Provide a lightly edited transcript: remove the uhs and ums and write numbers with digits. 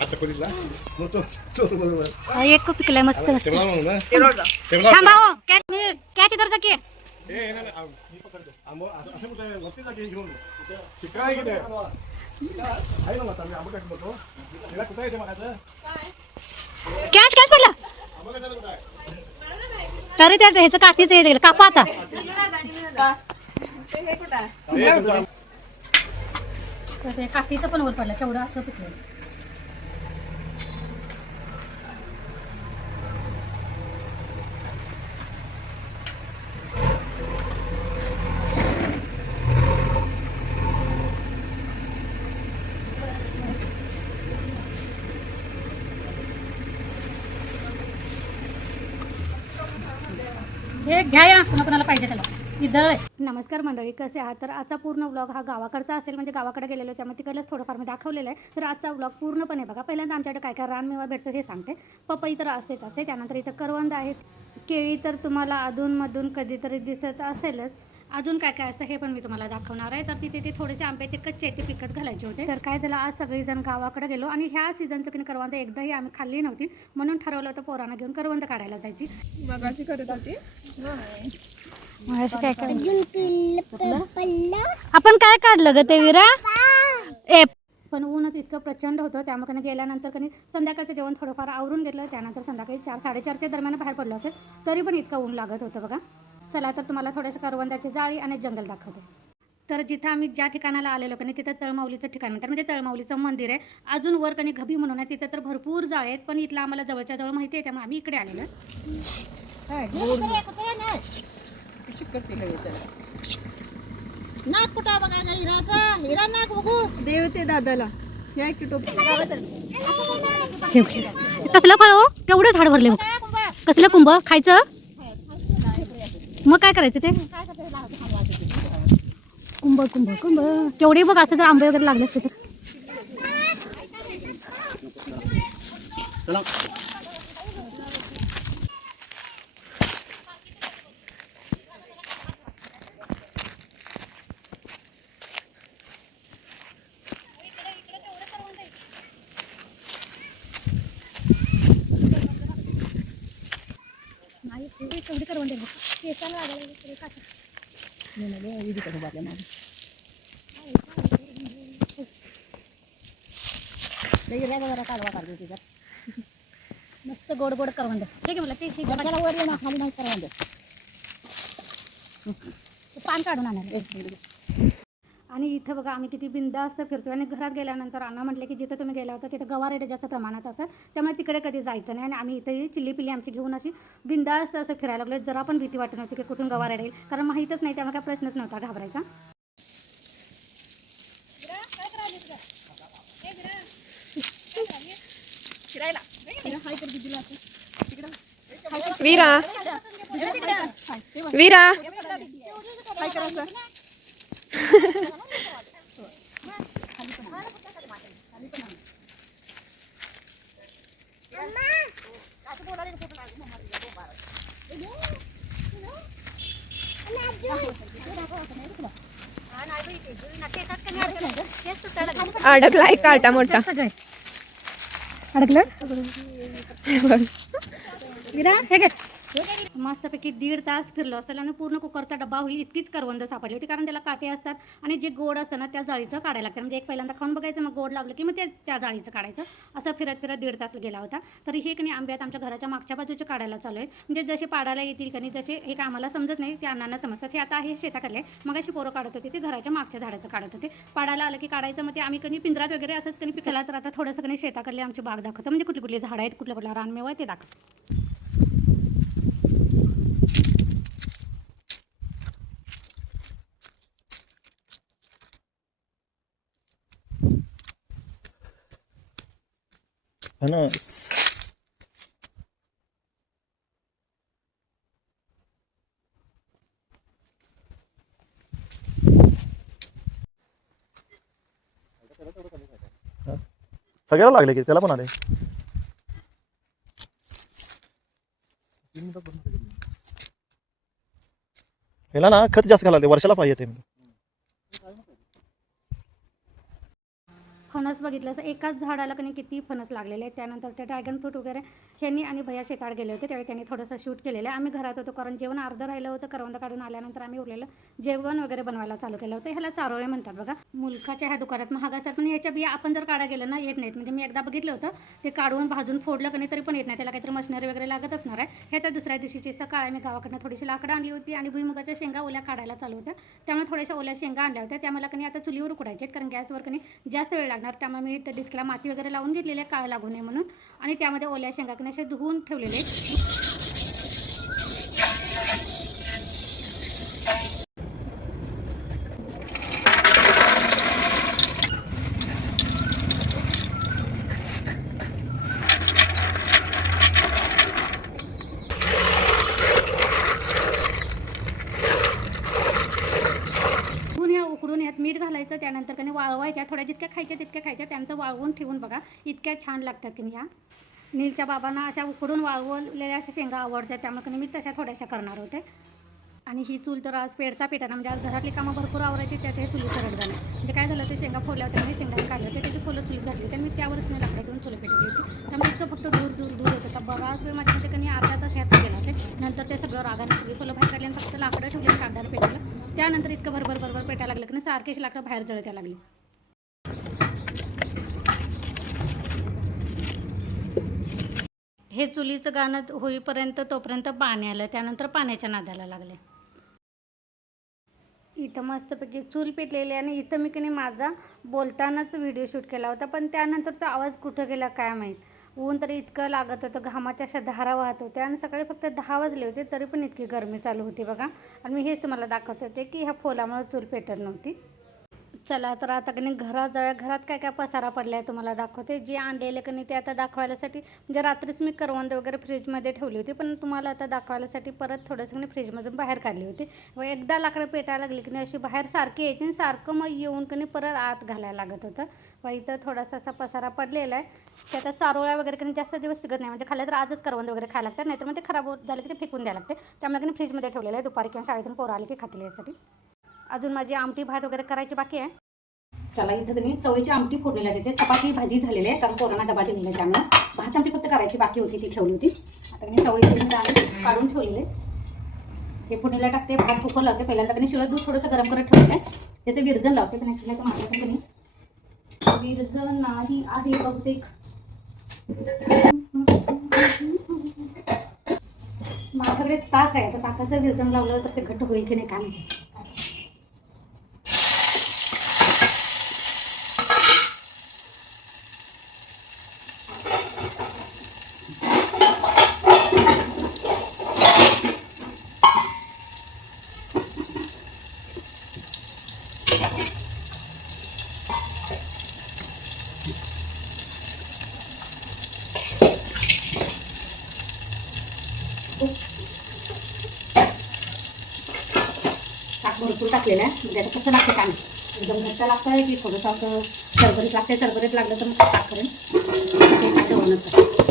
एक पिकलाय मस्त थांबा हो कॅच धरता की कॅच कॅच पडला तरी त्या ह्याचं काठीच हे कापा आता काठीचं पण वर पडलं केवढं असं पिकलं हे घ्या या कोणाला पाहिजे त्याला इथं. नमस्कार मंडळी, कसे आहात? तर आजचा पूर्ण व्लॉग हा गावाकडचा असेल, म्हणजे गावाकडे गेलेलो त्यामुळे तिकडलंच थोडंफार मी दाखवलेलं आहे. तर आजचा व्लॉग पूर्णपणे बघा. पहिल्यांदा आमच्याकडे काय काय रानमेवा भेटतो हे सांगते. पपई तर असतेच असते, त्यानंतर इथं करवंद आहेत, केळी तर तुम्हाला अधूनमधून कधीतरी दिसत असेलच. अजून काय काय असतं हे पण मी तुम्हाला दाखवणार आहे. तर तिथे ते थोडेसे आंबे ते कच्चे ते पिकत घालायचे होते. तर काय झालं, आज सगळेजण गावाकडे गेलो आणि ह्या सीझनचं की करवंद एकदाही आम्ही खाल्ली नव्हती, म्हणून ठरवलं होतं पोरांना घेऊन करवंद काढायला जायची. मगाशी करत होती काय आपण काय काढलं ग ते विरा ए पण ऊनच इतकं प्रचंड होतं, त्यामुळे गेल्यानंतर कधी संध्याकाळचं जेवण थोडंफार आवरून घेतलं. त्यानंतर संध्याकाळी 4-4:30च्या दरम्यान बाहेर पडलो असेल, तरी पण इतकं ऊन लागत होतं बघा. चला तर तुम्हाला थोडंसं करवंदाची जाळी आणि जंगल दाखवते. तर जिथं आम्ही ज्या ठिकाणाला आलेलो कधी तिथं तळमाऊलीचं ठिकाण म्हणतात, म्हणजे तळमाऊलीचं मंदिर आहे. अजून वर कधी घबी म्हणून आहे, तिथं तर भरपूर जाळे आहेत, पण इथलं आम्हाला जवळच्या जवळ माहिती आहे, त्यामुळे आम्ही इकडे आलेलो. नाक कुठं बघायला हिराचा हिरा नाक बघू देव ते दादाला या की टोपी कसलं फळ हो, केवढं झाड भरले कसलं कुंभ खायचं मग काय करायचं ते कुंभ कुंभ कुंभ केवढे बघ. असं जर आंबे वगैरे लागले असते तर केवढी करवंद केसाला लागायला मस्त गोड गोड करवंद ठीक आहे. मला ते वर ना खाली नाही करवंद पान काढून आणणार. आणि इथं बघा आम्ही किती बिंदास्त फिरतो. आणि घरात गेल्यानंतर अण्णा म्हटले की जिथं तुम्ही गेला होता तिथं गवारेडे जास्त प्रमाणात असतात, त्यामुळे तिकडे कधी जायचं नाही. आणि आम्ही इथंही चिल्ली पिल्ली आमची घेऊन अशी बिंदास्त असं फिरायला लागलो. जरा पण भीती वाटत नव्हती की कुठून गवारेडे येईल, कारण माहीतच नाही, त्यामुळे काय प्रश्नच नव्हता घाबरायचा. वीरा वीरा अडकलाय काटा मोठा अडकलं विरा हे घे. मस्तपैकी 1.5 तास फिरलो असेल आणि पूर्ण कुकरचा डब्बा होईल इतकीच करवंद सापडली होती, कारण त्याला काटे असतात आणि जे गोड असतं ना त्या जाळीचं काढायला लागतं. म्हणजे एक पहिल्यांदा खाऊन बघायचं, मग गोड लागलं की मग त्या जाळीचं काढायचं. असं फिरत फिरत 1.5 तास गेला होता. तर हे कणी आंब्यात आमच्या घराच्या मागच्या बाजूचे काढायला चालू आहेत. म्हणजे जसे पाडायला येतील कणी जसे हे आम्हाला समजत नाही, ते अण्णांना समजतात. हे आता हे शेताकडले मग अशी पोरं काढत होते, ते घराच्या मागच्या झाडाचं काढत होते. पाडायला आलं की काढायचं. मग ते आम्ही कधी पिंजरात वगैरे असंच कधी पिकला. तर आता थोडंसं कधी शेताकडले आमची बाग दाखवतं, म्हणजे कुठली कुठली झाडं आहेत, कुठल्या कुठला रानमेवा आहे ते दाखवतं. फणस सगळ्याला लागले की त्याला पण आले. ह्याला ना खत जास्त घालायला वर्षाला पाहिजे ते. फणस बघितलं असं एकाच झाडाला कधी किती फणस लागलेले आहेत. त्यानंतर ते ड्रॅगन फ्रूट वगैरे ह्यांनी आणि भैया शेताळ गेले होते त्यावेळी त्यांनी थोडंसं शूट केलेलं आहे. आम्ही घरात होतो कारण जेवण अर्धं राहिलं होतं. करवंद काढून आल्यानंतर आम्ही उरलेलं जेवण वगैरे बनवायला चालू केलं होतं. ह्याला चारोळे म्हणतात बघा. मुलकाच्या ह्या दुकानात महाग असतात पण ह्याच्या बिया आपण जर काढा गेलं ना येत नाहीत. म्हणजे मी एकदा बघितलं होतं ते काढून भाजून फोडलं कधी तरी पण येत नाही. त्याला काहीतरी मशिनरी वगैरे लागत असणार आहे. हे तर दुसऱ्या दिवशीची सकाळ आम्ही गावाकडनं थोडीशी लाकडं आणली होती आणि भुईमुगाच्या शेंगा ओल्या काढायला चालू होत्या. त्यामुळे थोड्याशा ओल्या शेंगा आणल्या होत्या. त्या मला कधी आता चुलीवर उकडायचे कारण गॅसवर कधी जास्त वेळ लागणार. त्यामुळे मी त्या डिस्कला माती वगैरे लावून घेतलेले काळ लागू नये म्हणून आणि त्यामध्ये ओल्या शेंगा कधी असे धुवून ठेवलेले. उकडून ह्यात मीठ घालायचं. त्यानंतर कधी वाळवायच्या थोड्या जितक्या खायच्या त्यानंतर वाळवून ठेवून बघा इतक्या छान लागतात की ह्या. नीलच्या बाबांना अशा उकडून वाळवलेल्या अशा शेंगा आवडतात त्यामुळे कधी मी तशा थोड्याशा करणार होते. आणि ही चूल तर आज पेटता म्हणजे आज घरातली कामं भरपूर आवरायची त्यात हे चुलीचं रड झालं. म्हणजे काय झालं ते शेंगा फोडल्या होत्या आणि शेंगा काढल्या होत्या त्याची फुलं चुलीत घातली होती. मी त्यावरच नाही लाकडं घेऊन चुलं पेटवली होती. त्यामुळे इतकं फक्त दूर होत होता. बराच वेळ माझ्यामध्ये कधी अर्धा तास ह्यात गेला असेल. नंतर ते सगळं रागाने सगळी फुलं बाहेर काढली आणि फक्त लाकडं ठेवली कांद्याला पेटवलं. त्यानंतर इतकं भरभर पेटायला लागलं की सारखीच लाकडं बाहेर जळत्या लागली. हे चुलीचं गाणं होईपर्यंत तोपर्यंत पाणी आलं. त्यानंतर पाण्याच्या नादाला लागले. इथं मस्तपैकी चूल पेटलेली आणि इथं मी की नाही माझा बोलतानाच व्हिडिओ शूट केला होता पण त्यानंतर तो आवाज कुठं गेला काय माहीत. ऊन तरी इतकं लागत होतं. घामाच्या अशा धारा वाहत होत्या आणि सकाळी फक्त 10 वाजले होते तरी पण इतकी गरमी चालू होती बघा. आणि मी हेच तुम्हाला दाखवत होते की ह्या फोलामुळे चूल पेटत नव्हती. चला तर आता कधी घरात काय काय पसारा पडला आहे तुम्हाला दाखवते. जे आणलेले कधी ते आता दाखवायसाठी म्हणजे रात्रीच मी करवंद वगैरे फ्रीजमध्ये ठेवली होती पण तुम्हाला आता दाखवायसाठी परत थोडंसं फ्रीजमधून बाहेर काढली होती. व एकदा लाकडं पेटायला लागली की नाही अशी बाहेर सारखी यायची आणि सारखं मग येऊन की नाही परत आत घालायला लागत होतं. व इथं थोडासा असा पसारा पडलेला आहे. ते आता चारोळ्या वगैरे की जास्त दिवस टिकत नाही. म्हणजे खाल्लं तर आजच करवंद वगैरे खायला लागतात नाहीतर मग ते खराब झालं की ते फेकून द्यायला लागते. त्यामुळे की फ्रीजमध्ये ठेवलेलं आहे. दुपारी किंवा शाळेतून पोरं आली की खातील यासाठी. अजून माझी आमटी भात वगैरे करायची बाकी आहे. चला इथं तुम्ही चवळीची आमटी फोडणीला देते. चपाती भाजी झालेली आहे कारण पोरांना डबा दिलेला त्यामुळे भात आमटी फक्त करायची बाकी होती ती ठेवली होती. आता मी चवळीची डाळ काढून ठेवलेले हे फोडणीला टाकते. भात कुकर लावते. पहिल्यांदा कधी शिळं दूध थोडंसं गरम करत ठेवलं आहे त्याचं विरजण लावते. पण ॲक्च्युली आता माझ्याकडे विरजण नाही आहे बहुतेक. माझ्याकडे ताक आहे तर ताकाचं विरजण लावलं तर ते घट्ट होईल की नाही काय माहिती. भरपूर टाकलेलं आहे म्हणजे आता कसं लागतं काय एकदम घट्ट लागतं की थोडंसं असं सरबरीत लागते. सरबरीत लागलं तर मग ताक करेन ते काय